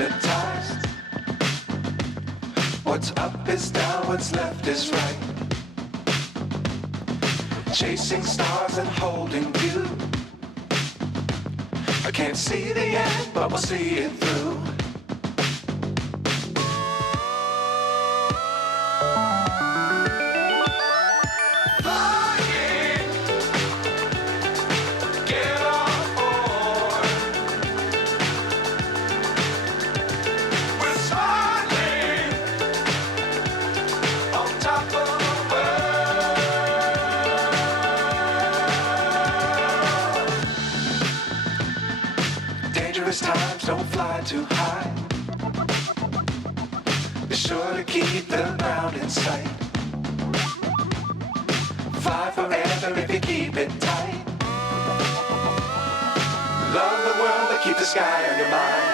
hypnotized. What's up is down, what's left is right. Chasing stars and holding you. I can't see the end, but we'll see it through. Times don't fly too high. Be sure to keep the ground in sight. Fly forever if you keep it tight. Love the world but keep the sky on your mind.